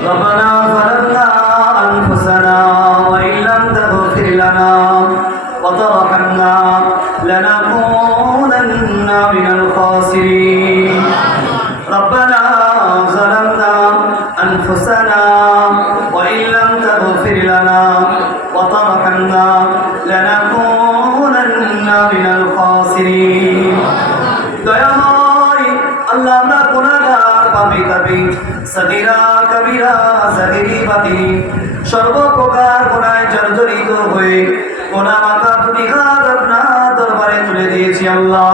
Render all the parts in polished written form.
ربنا ظلمنا أنفسنا وإن لم تغفر لنا وترحمنا لنكونن من الخاسرين ربنا ظلمنا أنفسنا وإن لم تغفر لنا وترحمنا لنكونن من الخاسرين দয়াময় আল্লাহ আমরা গুনাহগার পাপী তাপী সগীরা কবিরা সগীরি বাতিনি সর্বপ্রকার গুনাহে জর্জরিত হয়ে গুনাহ মাথা তুলি হাত আপনার দরবারে তুলে দিয়েছি আল্লাহ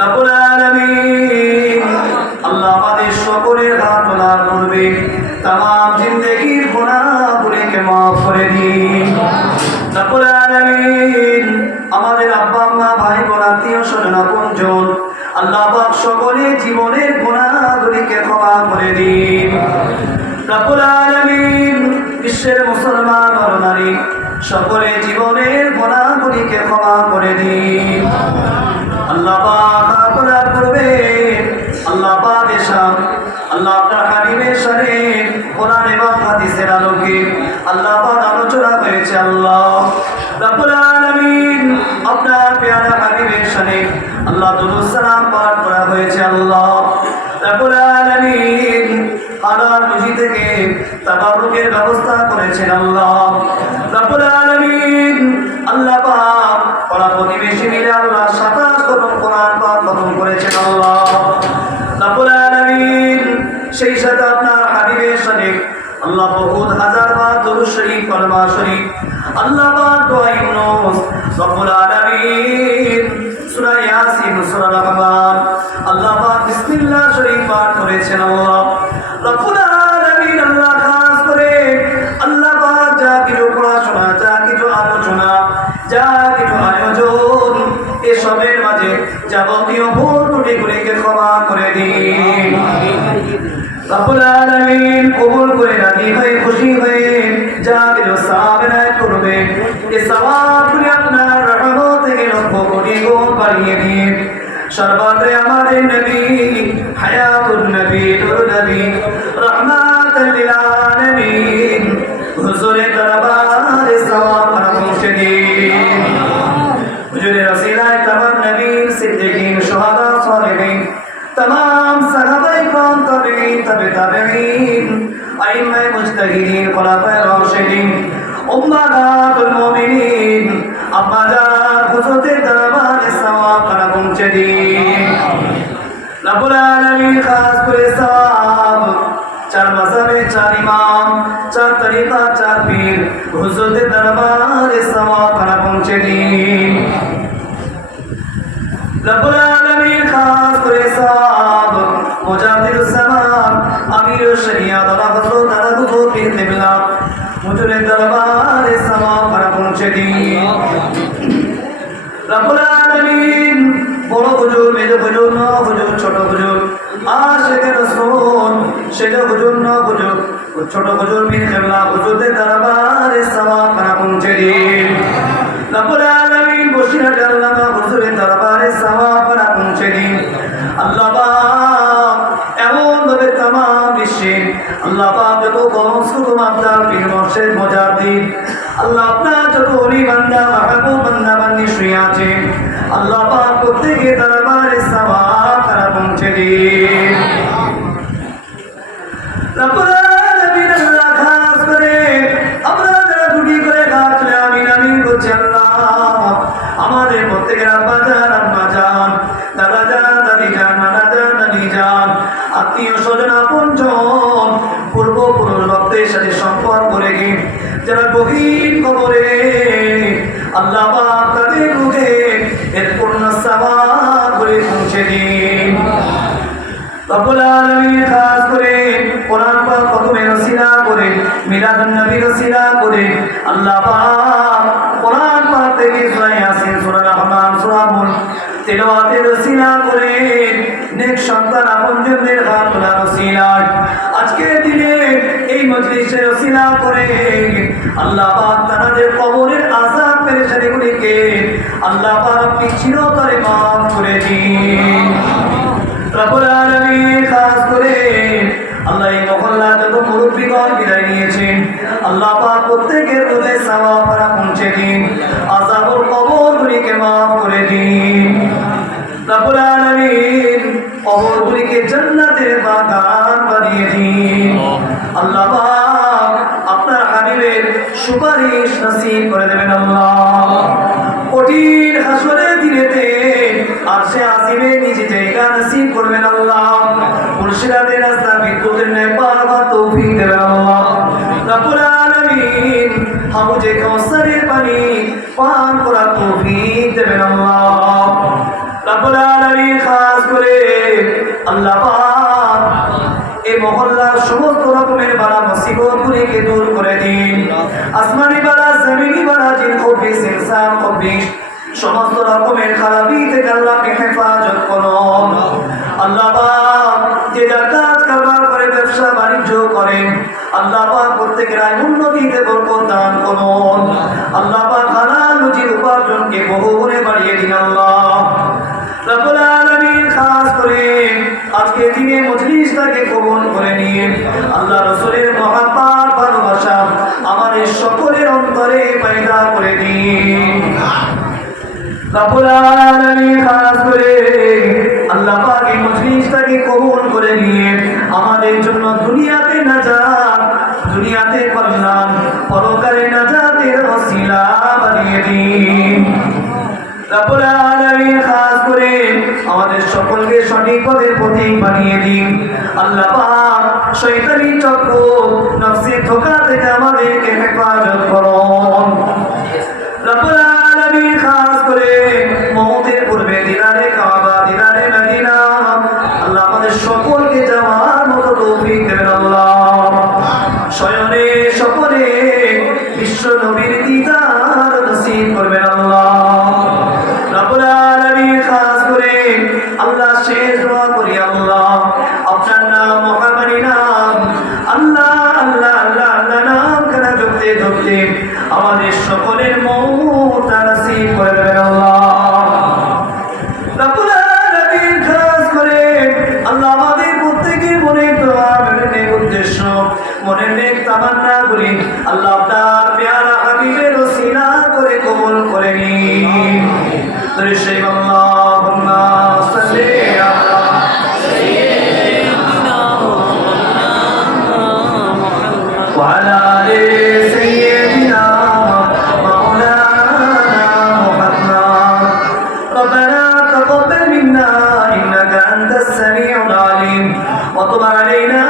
রব্বুল আলামিন আল্লাহ আমাদের সকলের হাত তোলার পূর্বে तमाम জিন্দেগির গুনাহগুলোকে মাফ করে দিন রব্বুল আলামিন আমাদের আব্বা আম্মা ভাই বোন আত্মীয় স্বজন আপনজন আল্লাহ পাক সকলের জীবনের গুনাহগুলোকে ক্ষমা করে দিন রব্বুল আলামিন বিশ্বের মুসলমান নর নারী সকলের জীবনের গুনাহগুলোকে ক্ষমা করে দিন আল্লাহ পাক আপনার পূর্বে আল্লাহ পাক এসাম আল্লাহ আপনার হাবিবের শানে কোরআন এবং হাদিসের আলোকে আল্লাহ পাক আলোচনা করেছে আল্লাহ রব্বুল আলামিন আপনার প্যারা হাবিবের শানে আল্লাহ দুরূদ সালাম পাঠ করা হয়েছে আল্লাহ রব্বুল আলামিন হালাল রুজি থেকে তাবারুকের ব্যবস্থা করেছেন আল্লাহ রব্বুল আলামিন আল্লাহ পাক পাড়া প্রতিবেশী মিলে আল্লাহ 27 খতম কোরআন পাঠ খতম করেছেন আল্লাহ রব্বুল আলামিন সেই সাথে আপনার হাবিবের শানে আল্লাহ বহুত হাজার বার দুরূদ শরীফ কলমা শরীফ আল্লাহ পাক দোয়া ইউনূস রব্বুল আলামিন সূরা ইয়াসিন সূরা রহমান আল্লাহ পাক বিসমিল্লাহ শরীফ পাঠ করেছেন আল্লাহ রব্বুল আলামিন আল্লাহ খাস করে আল্লাহ পাক যা কিছু পড়াশোনা যা কিছু আলোচনা যা কিছু আয়োজন এসবের মাঝে যাবতীয় ভুল ত্রুটিগুলিকে ক্ষমা করে দিন রব্বুল আলামিন কবুল করে রাজি হয়ে খুশি হয়ে যা কিছু সওয়াব এনায়েত করবে এই সওয়াবগুলি আপনার রহমত থেকে লক্ষ কোটি গুণ বাড়িয়ে দিন সর্বত্র আমাদের নবী হায়াতুন নবী নূর নবী রহমাতুল লিল আলামিন হুজুরের দরবারে সওয়াব পৌঁছে দিন হুজুরের ওসিলায় तमाम নবী সিদ্দিকীন শুহাদা সালেহিন तमाम সাহাবায়ে کرام তাবেঈন তবে তাবেঈন আইম্মায়ে মুজতাহিদিন খুলাফায়ে রাশিদিন উম্মাহাতুল মুমিনিন আম্মাজান হুজুরের দরবারে সওয়াব পৌঁছে দিন রব্বুল আলামিন খাস করে সওয়াব চার মাযহাবে চার ইমাম চার তরিকা চার পীর হুজুরের দরবারে সওয়াব পৌঁছে দিন রব্বুল আলামিন খাস করে সওয়াব মুজাহিদুস জামান আমিরুশ শরিয়াত হযরত দাদা হুজুর পীর কিবলা হুজুরের দরবারে সওয়াব পৌঁছে দিন রব্বুল আলামিন বড় হুজুর মেজ হুজুর ন হুজুর ছোট হুজুর আশিকে রাসূল সেটা হুজুর ন হুজুর ছোট হুজুর পীর কিবলা হুজুরের দরবারে সওয়াব পৌঁছে দিন রব্বুল আলামিন বসিরহাট আল্লামা হুজুরের দরবারে সওয়াব পৌঁছে দিন আল্লাহ পাক এমন ভাবে तमाम বিশ্বে আল্লাহ পাক যত গৌসুল আবদার পীর মুর্শিদ মুজাদ্দিদ আল্লাহ আপনার যত ওলি বান্দা মাহবুব বান্দা বান্দি শুয়ে আছে আল্লাহ পাক প্রত্যেকের দরবারে সওয়াব পৌঁছে দিন রব্বুল আলামিন আল্লাহ খাস করে আমরা যারা দুটি করে কাজ আমিন আমিন বলছি আল্লাহ আমাদের প্রত্যেকের আব্বা জান আম্মা জান দাদা জান দাদি জান নানা জান নানি জান আত্মীয় স্বজন আপনজন পূর্বপুরুষ ভক্তের সাথে সম্পর্ক রেখে যারা গভীর কবরে আল্লাহ পাক তাদের রূহে এর পূর্ণ সওয়াব করে পৌঁছে দিন রব্বুল আলামিন খাস করে কোরআন পাক খতমের ওসিলা করে মিলাদুন নবীর ওসিলা করে আল্লাহ পাক কোরআন পাক থেকে সূরা ইয়াসিন সূরা রহমান সূরা মুলক তেলাওয়াতের ওসিলা করে নেক সন্তান আপনজনদের হাত তোলার ওসিলা আজকের দিনে এই মজলিসের ওসিলা করে আল্লাহ পাক তাদের কবরের আযাব পেরেশানিগুলিকে আল্লাহ পাক আপনি চিরতরে মাফ করে দিন রব্বুল আলামিন খাস করে আল্লাহ এই মহল্লা যত মুরব্বিগণ বিদায় নিয়েছেন আল্লাহ পাক প্রত্যেকের রূহে সওয়াব পৌঁছে দিন, আযাবুল কবরগুলিকে মাফ করে দিন। রব্বুল আলামিন কবরগুলিকে জান্নাতের বাগান বানিয়ে দিন। আল্লাহ পাক আপনার হাবিবের সুপারিশ নসিব করে দেবেন আল্লাহ। কঠিন হাসরের দিনেতে আরশে আজিমে নিজে জায়গা নসিব করবেন আল্লাহ। মুর্শিদাদের রাস্তা বিদ্যুতের ন্যায় পার হওয়ার তৌফিক দেবেন আল্লাহ। রব্বুল আলামিন হাউজে কাউসারের পানি পান করার তৌফিক দেবেন আল্লাহ। রব্বুল আলামিন খাস করে আল্লাহ পাক এই মহল্লার সমস্ত রকমের বালা মুসিবতগুলিকে দূর করে দিন। আসমানি বালা, জমিনি বালা, জিন খবিস, ইনসান খবিস, সমস্ত রকমের খারাপি থেকে আল্লাহকে হেফাজত করুন। আল্লাহ পাক যে যার কাজ কারবার করে, ব্যবসা বাণিজ্য করেন, আল্লাহ পাক প্রত্যেকের আয় উন্নতিতে বরকত দান করুন। আল্লাহ পাক হালাল রুজির উপার্জনকে বহুগুণে বাড়িয়ে দিন আল্লাহ। রব্বুল আলামিন খাস করে আজকে দিনে মজলিসটাকে কবুল করে নিয়ে আল্লাহ রাসূলের মহব্বত ভালোবাসা আমাদের সকলের অন্তরে পয়দা করে দিন। রব্বুল আলামিন খাস করে আল্লাহ পাক এই মজলিসটাকে কবুল করে নিয়ে আমাদের জন্য দুনিয়াতে নাজাত, দুনিয়াতে কল্যাণ, পরকালে নাজাতের ওসিলা বানিয়ে দিন। রব্বুল আলামিন খাস করে আমাদের সকলকে সঠিক পথের পথিক বানিয়ে দিন। আল্লাহ পাক শয়তানি চক্র, নফসের ধোঁকা থেকে আমাদেরকে হেফাজত করুন। রব্বুল আলামিন খাস করে মওতের পূর্বে দিদারে কাবা, দিদারে মদিনা আল্লাহ আমাদের সকলকে যাওয়ার মতো তৌফিক দেবেন আল্লাহ। শয়নে সকলে বিশ্ব নবীর দিদার নসিব করবেন আল্লাহ। রব্বুল আলামিন খাস করে আল্লাহ শেষ দোয়া করি আল্লাহ আপনার নাম মহামানী নাম আল্লাহ আল্লাহ আল্লাহ আল্লাহ নাম কেনা জপতে জপতে আমাদের সকলের মওত নসিব করে দেবেন আল্লাহ। রব্বুল আলামিন খাস করে আল্লাহ আমাদের প্রত্যেকের মনের দোয়া, মনের নেক উদ্দেশ্য, মনের নেক তামান্না গুলি আল্লাহ আপনার প্যারা হাবিবের ওসিলা করে কবুল করে নিন। আল্লাহুম্মা সাল্লি আলা সাইয়্যিদিনা মুহাম্মাদ ওয়া আলা আলি সাইয়্যিদিনা মাওলানা মুহাম্মাদ। রব্বানা তাকাব্বাল মিন্না ইন্নাকা আনতাস সামিউল আলিম ওয়া তুব আলাইনা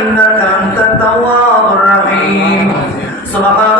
ইন্নাকা আনতাত তাওয়াবুর রহিম। সুবহান